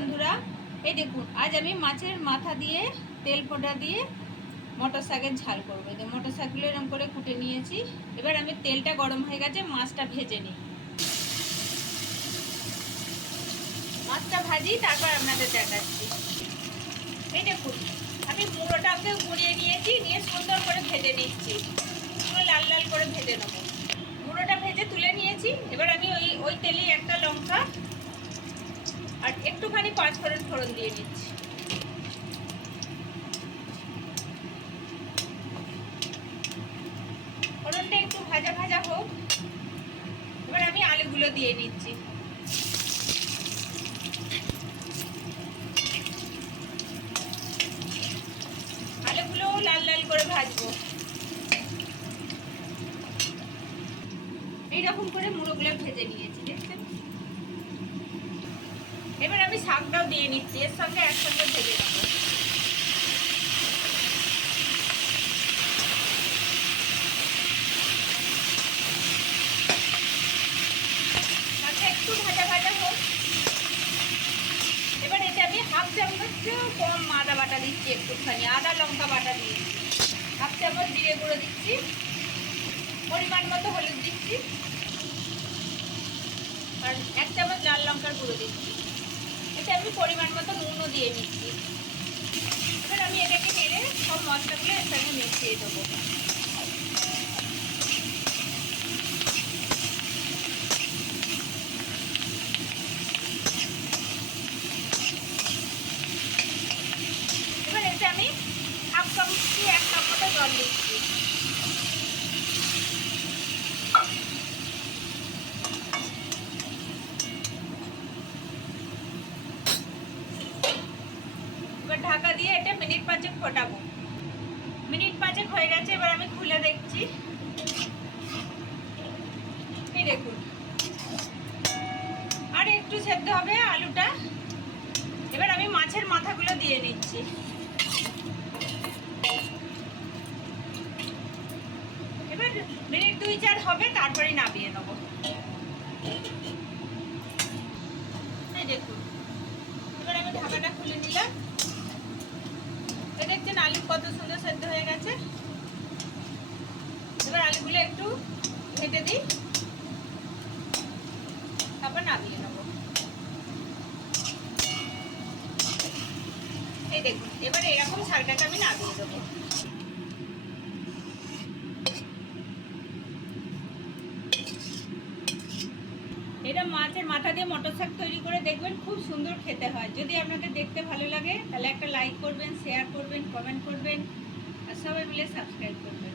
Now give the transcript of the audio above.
বন্ধুরা, এই দেখুন, আজ আমি মাছের মাথা দিয়ে, তেল ফোটা দিয়ে মটর শাকের ঝাল করব। এই মটর শাকগুলো এরকম করে কুটে নিয়েছি, এবার আমি তেলটা গরম হয়ে গেছে, মাছটা ভেজে নিই। মাছটা ভাজি, তারপর আপনাদের দেখাচ্ছি। এই দেখুন, আমি মুড়োটাকে গুঁড়িয়ে নিয়েছি, নিয়ে সুন্দর করে ভেজে নিচ্ছি। পুরো লাল লাল করে ভেজে নেব। মুড়োটা ভেজে তুলে নিয়েছি, এবার আমি ওই ওই তেলেই একটা লঙ্কা আর একটুখানি পাঁচ ফোড়ন ফোড়ন দিয়ে নিচ্ছি। ফোড়নটা একটু ভাজা ভাজা হোক। এবার আমি আলুগুলো দিয়ে নিচ্ছি। আলুগুলোও লাল লাল করে ভাজবো। এইরকম করে মুড়োগুলো ভেজে নিয়েছি। দেখছেন এবার আমি শাকটাও দিয়ে নিচ্ছি, এর সঙ্গে একসঙ্গে ভেজে নেব। একটু ভাজা হোক। এবার আমি হাফ কম আদা বাটা দিচ্ছি একটুখানি, আদা লঙ্কা বাটা দিয়েছি হাফ চামচ গুঁড়ো দিচ্ছি, পরিমাণ মতো হলুদ দিচ্ছি, আর এক চামচ লাল লঙ্কার গুঁড়ো দিচ্ছি। এটা আমি পরিমাণ মতো নুনও দিয়ে নিচ্ছি। এবার আমি এটাকে নেড়ে সব মশলাগুলো এর সঙ্গে মিশিয়ে দেবো। এবার এতে আমি হাফ কাপ কি, এক কাপ মতো জল দিচ্ছি এবার ঢাকা দিয়ে এটা মিনিট পাঁচেক ফোটাবো। মিনিট পাঁচেক হয়ে গেছে, এবার আমি খুলে দেখছি। এই দেখুন। আর একটু সেদ্ধ হবে আলুটা। এবার আমি মাছের মাথাগুলো দিয়ে নিচ্ছি। এবার মিনিট দুই চার হবে তারপরে নামিয়ে নেব। এই দেখুন এবার আমি ঢাকাটা খুলে নিলাম এই দেখছেন আলু কত সুন্দর সেদ্ধ হয়ে গেছে। এবার আলুগুলো একটু ভেজে দিই। তারপর নামিয়ে নেব। এই দেখুন, এবার এরকম শাকটাকে আমি নামিয়ে দেবো এটা মাছের মাথা দিয়ে মটর শাক তৈরি করে দেখবেন খুব সুন্দর খেতে হয়। যদি আপনাদের দেখতে ভালো লাগে, তাহলে একটা লাইক করবেন শেয়ার করবেন কমেন্ট করবেন, আর সবাই মিলে সাবস্ক্রাইব করবেন।